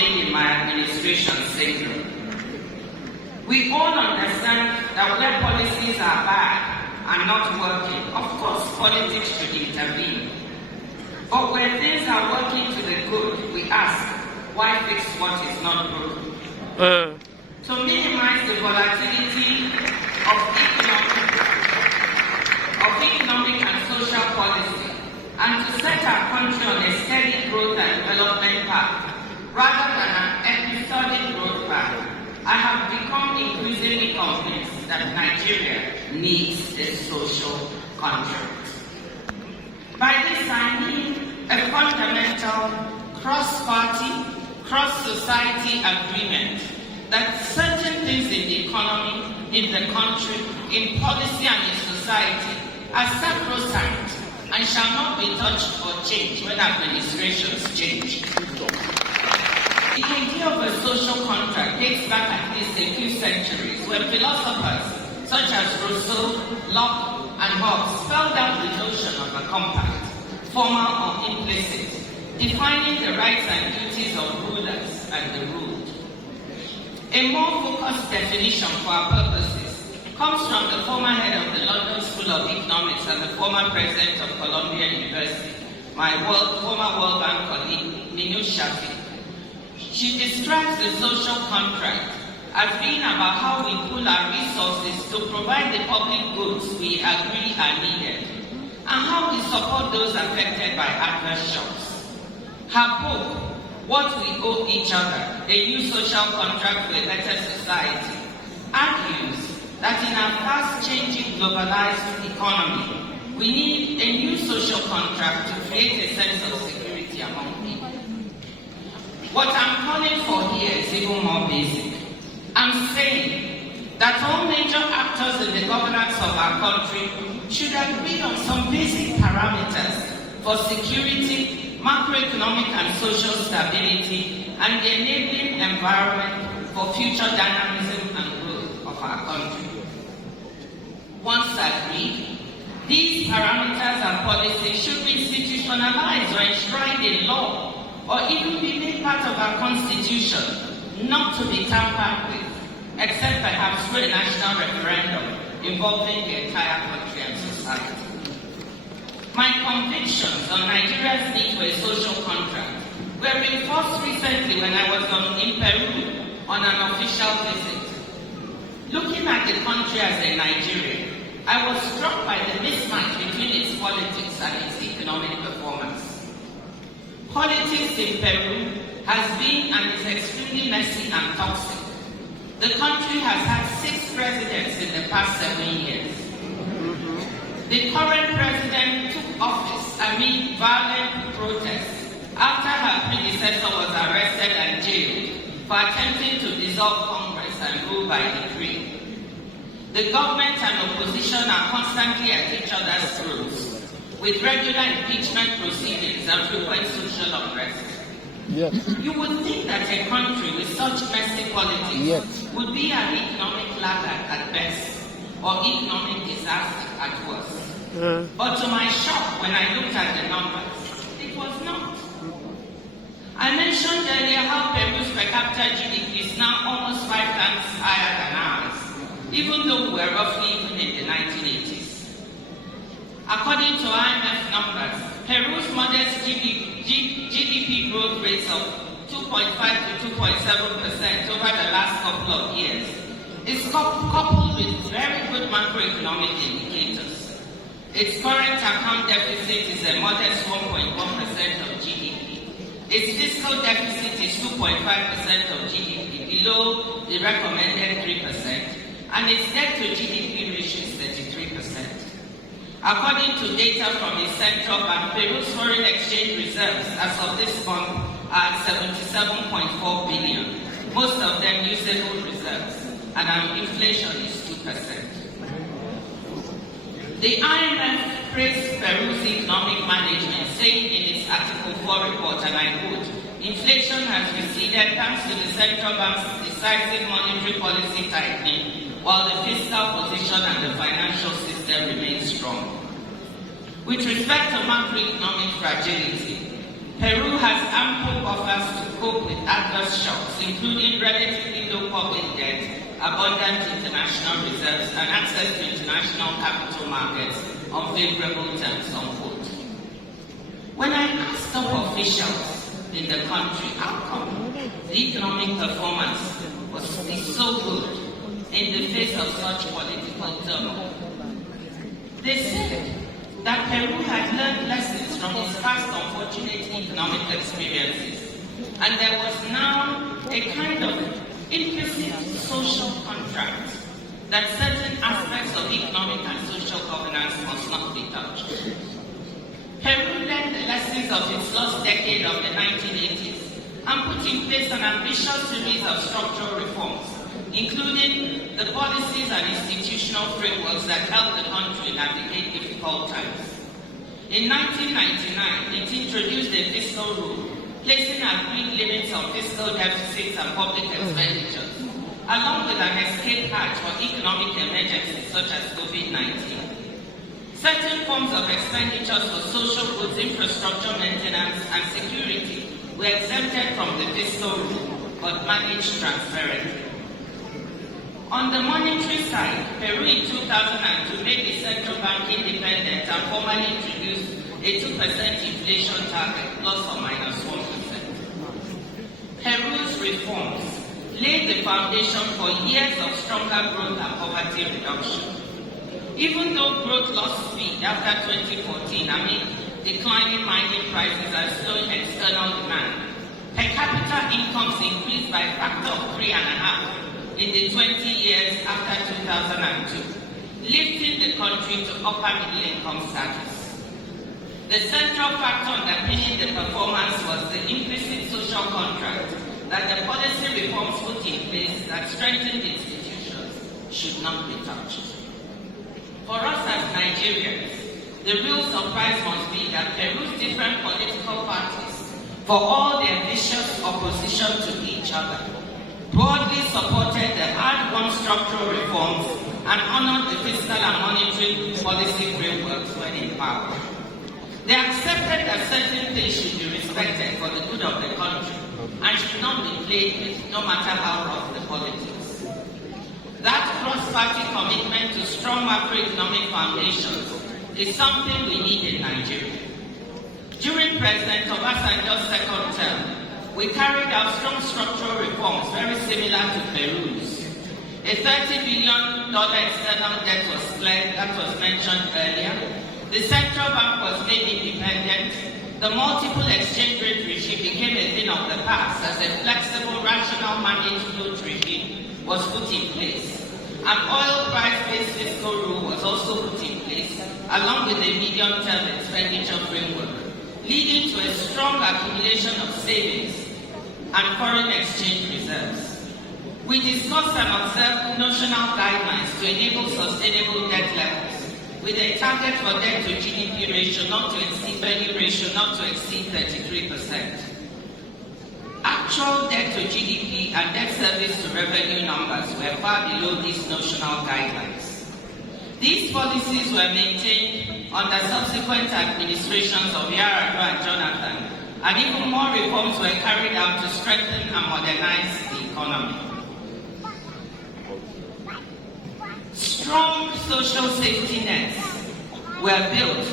made in my administration syndrome. We all understand that where policies are bad and not working, of course politics should intervene. But when things are working to the good, we ask, why fix what is not broken? To minimize the volatility of economic and social policy, and to set our country on a steady growth and development path, rather than an episodic growth path, I have become increasingly convinced that Nigeria needs a social contract. By this I mean a fundamental cross-party, cross-society agreement that certain things in the economy, in the country, in policy and in society are sacrosanct and shall not be touched or changed when administrations change. The idea of a social contract dates back at least a few centuries, when philosophers such as Rousseau, Locke, and Hobbes spelled out the notion of a compact, formal or implicit, defining the rights and duties of rulers and the ruled. A more focused definition for our purposes comes from the former head of the London School of Economics and the former president of Columbia University, my former World Bank colleague, Minu Shafi. She describes the social contract as being about how we pool our resources to provide the public goods we agree are needed, and how we support those affected by adverse shocks. Her book, What We Owe Each Other, a New Social Contract for a Better Society, argues that in our fast-changing globalized economy, we need a new social contract to create a sense of security among people. What I'm calling for here is even more basic. I'm saying that all major actors in the governance of our country should agree on some basic parameters for security, macroeconomic and social stability, and the enabling environment for future dynamism and growth of our country. Once agreed, these parameters and policies should be institutionalized or enshrined in law, or even be made part of our constitution, not to be tampered with, except perhaps through a national referendum involving the entire country and society. My convictions on Nigeria's need for a social contract were reinforced recently when I was in Peru on an official visit. Looking at the country as a Nigerian, I was struck by the mismatch between its politics and its economic performance. Politics in Peru has been and is extremely messy and toxic. The country has had 6 presidents in the past 7 years. The current president took office amid violent protests after her predecessor was arrested and jailed for attempting to dissolve Congress and rule by decree. The government and opposition are constantly at each other's throats, with regular impeachment proceedings and frequent social unrest. Yes. You would think that a country with such messy politics would be an economic laggard at best, or economic disaster at worst. But to my shock, when I looked at the numbers, it was not. I mentioned earlier how Peru's per capita GDP is now almost 5 times higher than ours, even though we were roughly even in the 1980s. According to IMF numbers, Peru's modest GDP growth rates of 2.5 to 2.7% over the last couple of years is coupled with very good macroeconomic indicators. Its current account deficit is a modest 1.1% of GDP. Its fiscal deficit is 2.5% of GDP, below the recommended 3%, and its debt to GDP ratio is 33%. According to data from the central bank, Peru's foreign exchange reserves as of this month are at 77.4 billion, most of them usable reserves, and our inflation is 2%. The IMF praised Peru's economic management, saying in its Article 4 report, and I quote, "Inflation has receded thanks to the central bank's decisive monetary policy tightening, while the fiscal position and the financial system remain strong." With respect to macroeconomic fragility, Peru has ample buffers to cope with adverse shocks, including relatively low public debt, abundant international reserves, and access to international capital markets on favorable terms, unquote. When I asked top officials in the country how come the economic performance was so good in the face of such political turmoil, they said that Peru had learned lessons from its past unfortunate economic experiences, and there was now a kind of implicit social contract that certain aspects of economic and social governance must not be touched. Peru learned the lessons of its lost decade of the 1980s and put in place an ambitious series of structural reforms, including the policies and institutional frameworks that help the country navigate difficult times. In 1999, it introduced a fiscal rule, placing agreed limits on fiscal deficits and public expenditures, along with an escape hatch for economic emergencies such as COVID-19. Certain forms of expenditures for social goods, infrastructure maintenance, and security were exempted from the fiscal rule, but managed transparently. On the monetary side, Peru in 2002 made the central bank independent and formally introduced a 2% inflation target, plus or minus 1%. Peru's reforms laid the foundation for years of stronger growth and poverty reduction. Even though growth lost speed after 2014 amid declining mining prices and slowing external demand, per capita incomes increased by a factor of 3.5 in the 20 years after 2002, lifting the country to upper middle income status. The central factor underpinning the performance was the implicit social contract that the policy reforms put in place that strengthened institutions should not be touched. For us as Nigerians, the real surprise must be that Peru's different political parties, for all their vicious opposition to each other, broadly supported the hard-won structural reforms and honored the fiscal and monetary policy frameworks when in power. They accepted that certain things should be respected for the good of the country and should not be played with, no matter how rough the politics. That cross-party commitment to strong macroeconomic foundations is something we need in Nigeria. During President Obasanjo's second term, we carried out strong structural reforms very similar to Peru's. A $30 billion external debt was cleared, that was mentioned earlier. The central bank was made independent. The multiple exchange rate regime became a thing of the past as a flexible, rational managed note regime was put in place. An oil price-based fiscal rule was also put in place, along with a medium-term expenditure framework, leading to a strong accumulation of savings and foreign exchange reserves. We discussed and observed notional guidelines to enable sustainable debt levels, with a target for debt to GDP ratio not to exceed 33%. Actual debt to GDP and debt service to revenue numbers were far below these notional guidelines. These policies were maintained under subsequent administrations of Yar'Adua and Jonathan, and even more reforms were carried out to strengthen and modernize the economy. Strong social safety nets were built,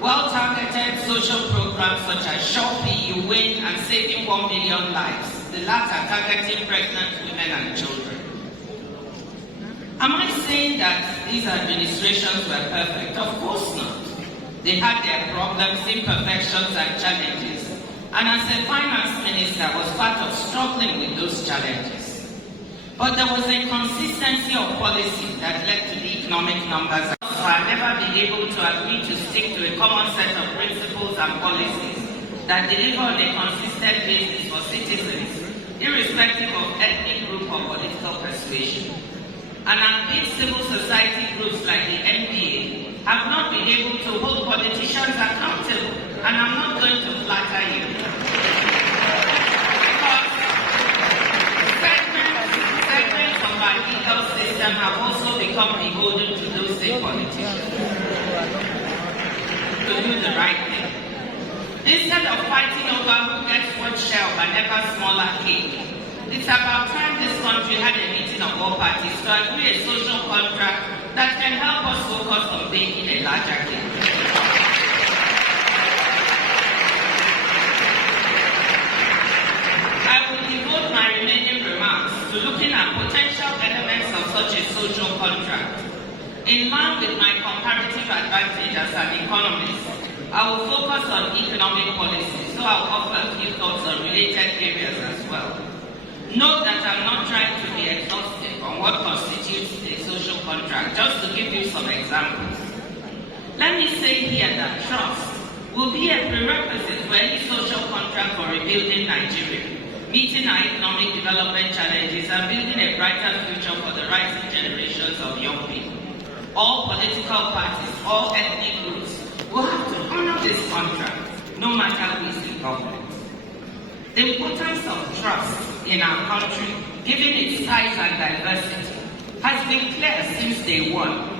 well-targeted social programs such as Shopee, You Win, and Saving 1 Million Lives, the latter targeting pregnant women and children. Am I saying that these administrations were perfect? Of course not. They had their problems, imperfections, and challenges. And as a finance minister, I was part of struggling with those challenges. But there was a consistency of policy that led to the economic numbers. So I've never been able to agree to stick to a common set of principles and policies that deliver on a consistent basis for citizens, irrespective of ethnic group or political persuasion. And big civil society groups like the NBA have not been able to hold politicians accountable, and I'm not going to flatter you. Because segments of our legal system have also become beholden to those same politicians to do the right thing. Instead of fighting over who gets what share of an ever smaller cake, it's about time this country had a meeting of all parties to agree a social contract that can help us focus on baking a larger cake. I will devote my remaining remarks to looking at potential elements of such a social contract. In line with my comparative advantage as an economist, I will focus on economic policy, so I'll offer a few thoughts on related areas as well. Note that I'm not trying to be exhaustive on what constitutes a social contract, just to give you some examples. Let me say here that trust will be a prerequisite for any social contract for rebuilding Nigeria, meeting our economic development challenges and building a brighter future for the rising generations of young people. All political parties, all ethnic groups will have to honor this contract, no matter who is in government. The importance of trust in our country, given its size and diversity, has been clear since day one.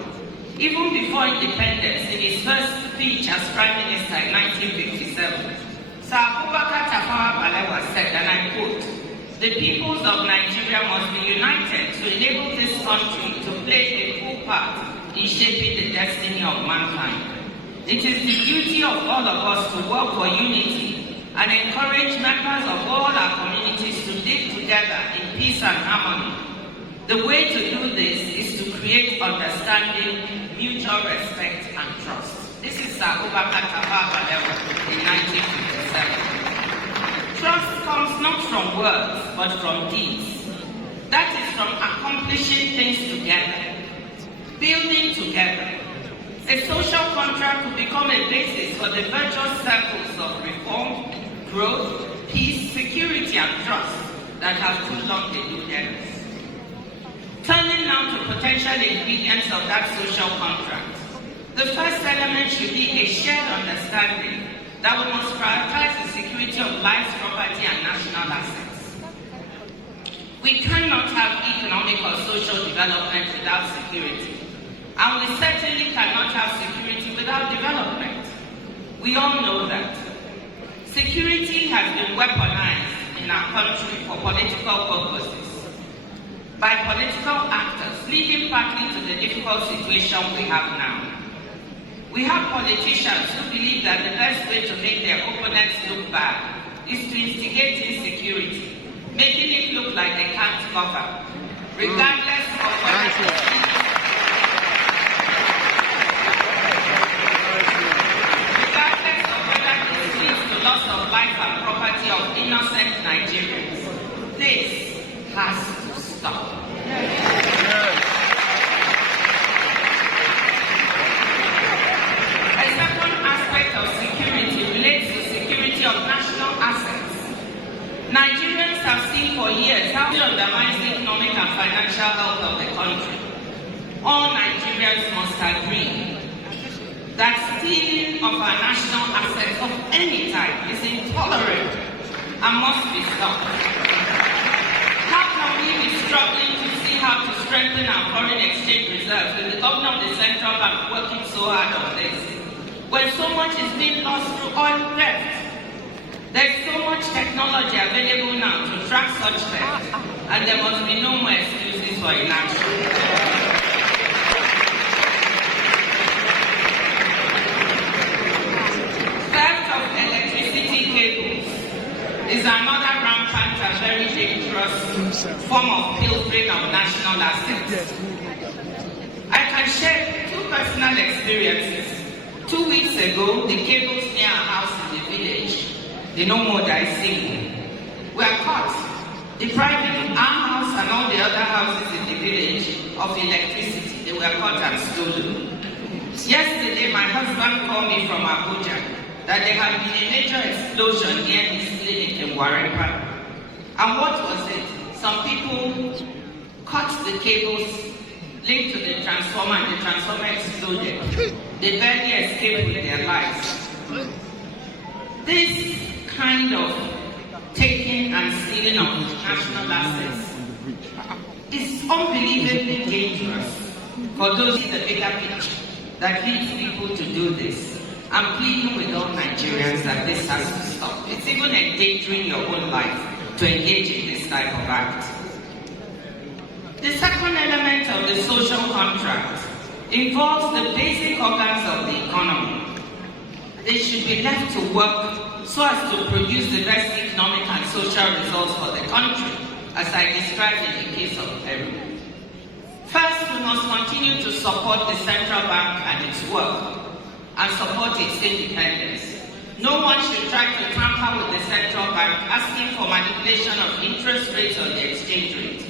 Even before independence, in his first speech as Prime Minister in 1957, Sir Abubakar Tafawa Balewa said, and I quote, "The peoples of Nigeria must be united to enable this country to play a full part in shaping the destiny of mankind. It is the duty of all of us to work for unity and encourage members of all our communities to live together in peace and harmony. The way to do this is to create understanding, mutual respect and trust." This is Sir Abubakar Tafawa Balewa in 1957. Trust comes not from words, but from deeds. That is from accomplishing things together, building together. A social contract will become a basis for the virtuous circles of reform, growth, peace, security, and trust that have too long eluded us. Turning now to potential ingredients of that social contract. The first element should be a shared understanding that we must prioritize the security of lives, property, and national assets. We cannot have economic or social development without security. And we certainly cannot have security without development. We all know that. Security has been weaponized in our country for political purposes by political actors, leading partly to the difficult situation we have now. We have politicians who believe that the best way to make their opponents look bad is to instigate insecurity, making it look like they can't cover, regardless of whether loss of life and property of innocent Nigerians. This has to stop. A second aspect of security relates to security of national assets. Nigerians have seen for years how it undermines the economic and financial health of the country. All Nigerians must agree that stealing of our national assets of any type is intolerable and must be stopped. How can we be struggling to see how to strengthen our foreign exchange reserves with the governor of the central bank working so hard on this, when so much is being lost through oil theft? There's so much technology available now to track such theft, and there must be no more excuses for inaction. Is another rampant and very dangerous form of pilfering of national assets. I can share two personal experiences. 2 weeks ago, the cables near our house in the village, the no more die single, were caught, depriving our house and all the other houses in the village of electricity. They were caught and stolen. Yesterday, my husband called me from Abuja that there had been a major explosion near his clinic in Warepa. And what was it? Some people cut the cables linked to the transformer and the transformer exploded. They barely escaped with their lives. This kind of taking and stealing of national assets is unbelievably dangerous for those in the bigger picture that leads people to do this. I'm pleading with all Nigerians that this has to stop. It's even endangering your own life to engage in this type of act. The second element of the social contract involves the basic organs of the economy. They should be left to work so as to produce the best economic and social results for the country, as I described in the case of Peru. First, we must continue to support the central bank and its work and support its independence. No one should try to tamper with the central bank asking for manipulation of interest rates or the exchange rate.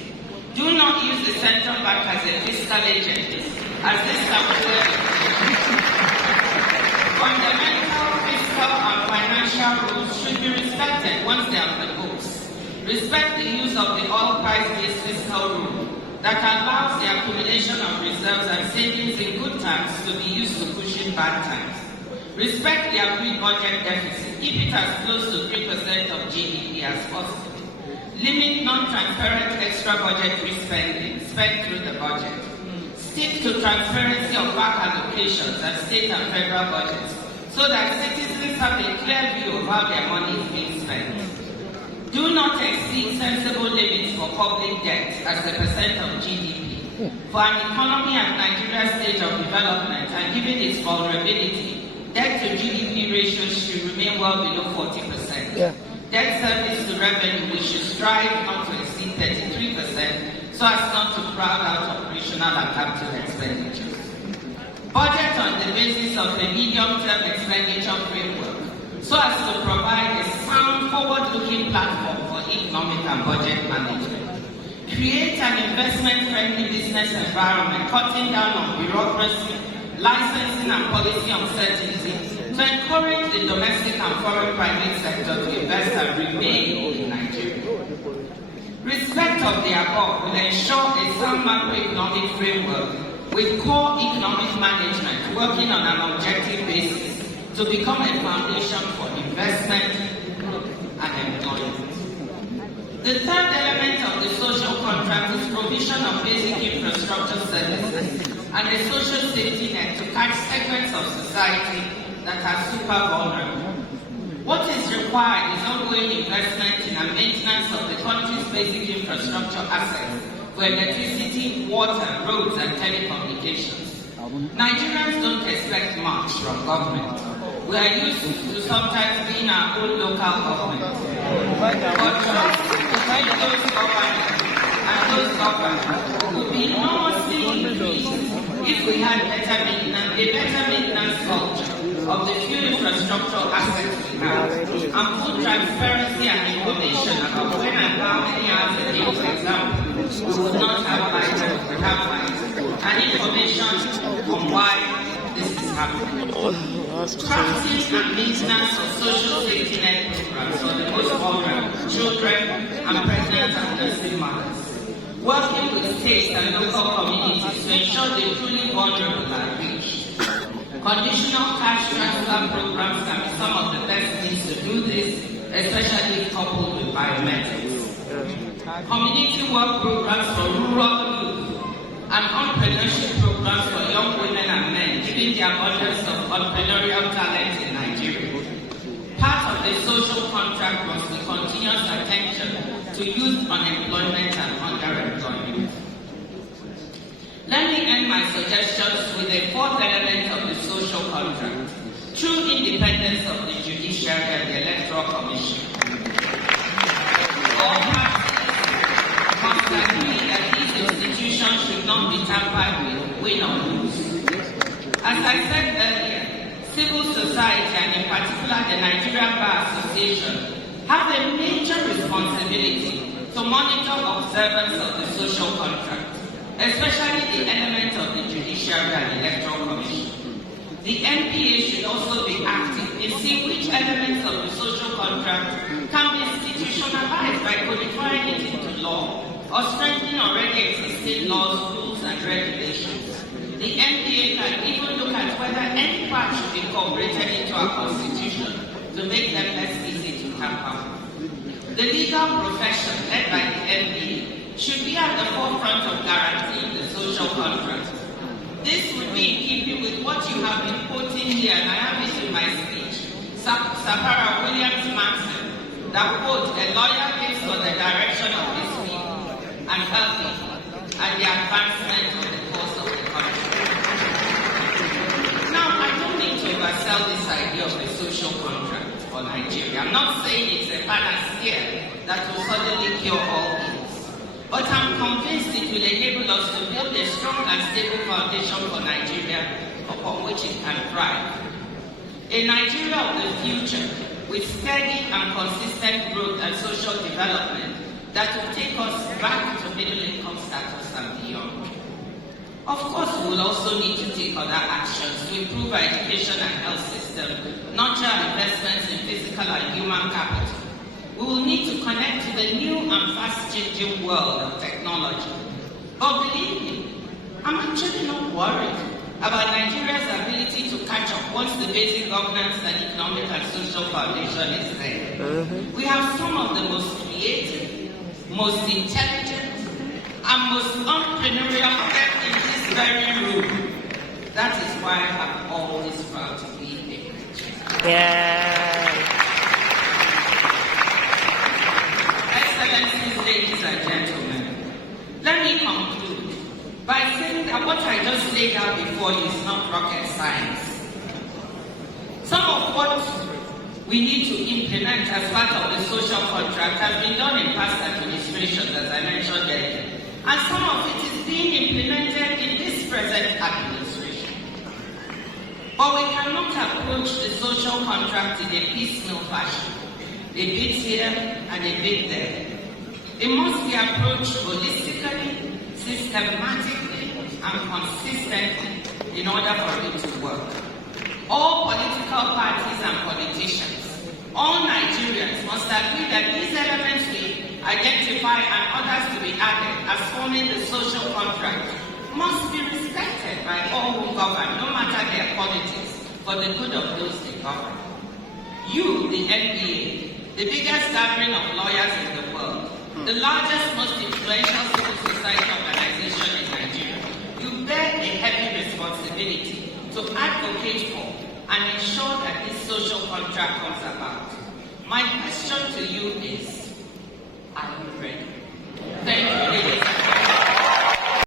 Do not use the central bank as a fiscal agent, as this can Fundamental fiscal and financial rules should be respected once they are on the books. Respect the use of the oil price-based fiscal rule that allows the accumulation of reserves and savings in good times to be used to cushion bad times. Respect the agreed budget deficit. Keep it as close to 3% of GDP as possible. Limit non-transparent extra budgetary spending. Spend through the budget. Stick to transparency of back allocations at state and federal budgets so that citizens have a clear view of how their money is being spent. Do not exceed sensible limits for public debt as a percent of GDP. For an economy at Nigeria's stage of development and given its vulnerability, debt to GDP ratios should remain well below 40%. Debt service to revenue, we should strive not to exceed 33%. So as not to crowd out operational and capital expenditures. Budget on the basis of a medium-term expenditure framework so as to provide a sound, forward-looking platform for economic and budget management. Create an investment-friendly business environment, cutting down on bureaucracy, licensing and policy uncertainty to encourage the domestic and foreign private sector to invest and remain in Nigeria. Respect of the above will ensure a sound macroeconomic framework with core economic management working on an objective basis to become a foundation for investment and employment. The third element of the social contract is provision of basic infrastructure services and a social safety net to catch segments of society that are super vulnerable. What is required is ongoing investment in and maintenance of the country's basic infrastructure assets for electricity, water, roads, and telecommunications. Nigerians don't expect much from government. We are used to sometimes being our own local government. But trust in those government and those government would be enormously increased if we had a better maintenance culture of the few infrastructural assets we have, and full transparency and information about when and how many hours a day, for example, we would not have lights and we would have lights, and information on why this is happening. Crafting and maintenance of social safety net programs for the most vulnerable children and pregnant and nursing mothers. Working with states and local communities to ensure the truly vulnerable are reached. Conditional cash transfer programs can be some of the best means to do this, especially coupled with biometrics. Community work programs for rural youth and entrepreneurship programs for young women and men, given the abundance of entrepreneurial talent in Nigeria. Part of the social contract was the continuous attention to youth unemployment and underemployment. Let me end my suggestions with a fourth element of the social contract, true independence of the judiciary and the Electoral Commission. All parties must agree that these institutions should not be tampered with, win or lose. As I said earlier, civil society and in particular the Nigerian Bar Association have a major responsibility to monitor observance of the social contract, especially the element of the Judiciary and Electoral Commission. The NPA should also be active in seeing which elements of the social contract can be institutionalized by codifying it into law or strengthening already existing laws, rules, and regulations. The NPA can even look at whether any part should be incorporated into our Constitution to make them less easy to tamper with. The legal profession, led by the NPA, should be at the forefront of guaranteeing the social contract. This would be in keeping with what you have been quoting here, and I have it in my Sapara Williams Manson, that quote, a lawyer lives for the direction of his people and her people and the advancement of the cause of the country. Now, I don't need to oversell this idea of a social contract for Nigeria. I'm not saying it's a panacea that will suddenly cure all ills, but I'm convinced it will enable us to build a strong and stable foundation for Nigeria upon which it can thrive. A Nigeria of the future with steady and consistent growth and social development that will take us back to middle-income status and beyond. Of course, we will also need to take other actions to improve our education and health system, nurture investments in physical and human capital. We will need to connect to the new and fast-changing world of technology. But believe me, I'm actually not worried about Nigeria's ability to catch up once the basic governance and economic and social foundation is there. We have some of the most creative, most intelligent, and most entrepreneurial people in this very room. That is why I'm always proud to be a Nigerian. Yeah. Excellencies, ladies and gentlemen, let me conclude by saying that what I just laid out before you is not rocket science. Some of what we need to implement as part of the social contract has been done in past administrations, as I mentioned earlier, and some of it is being implemented in this present administration. But we cannot approach the social contract in a piecemeal fashion, a bit here and a bit there. It must be approached holistically, systematically, and consistently in order for it to work. All political parties and politicians, all Nigerians must agree that these elements we identify and others to be added as forming the social contract must be respected by all who govern, no matter their politics, for the good of those they govern. You, the NBA, the biggest gathering of lawyers in the world, the largest, most influential civil society organization in Nigeria, you bear a heavy responsibility to advocate for and ensure that this social contract comes about. My question to you is, are you ready? Thank you, ladies.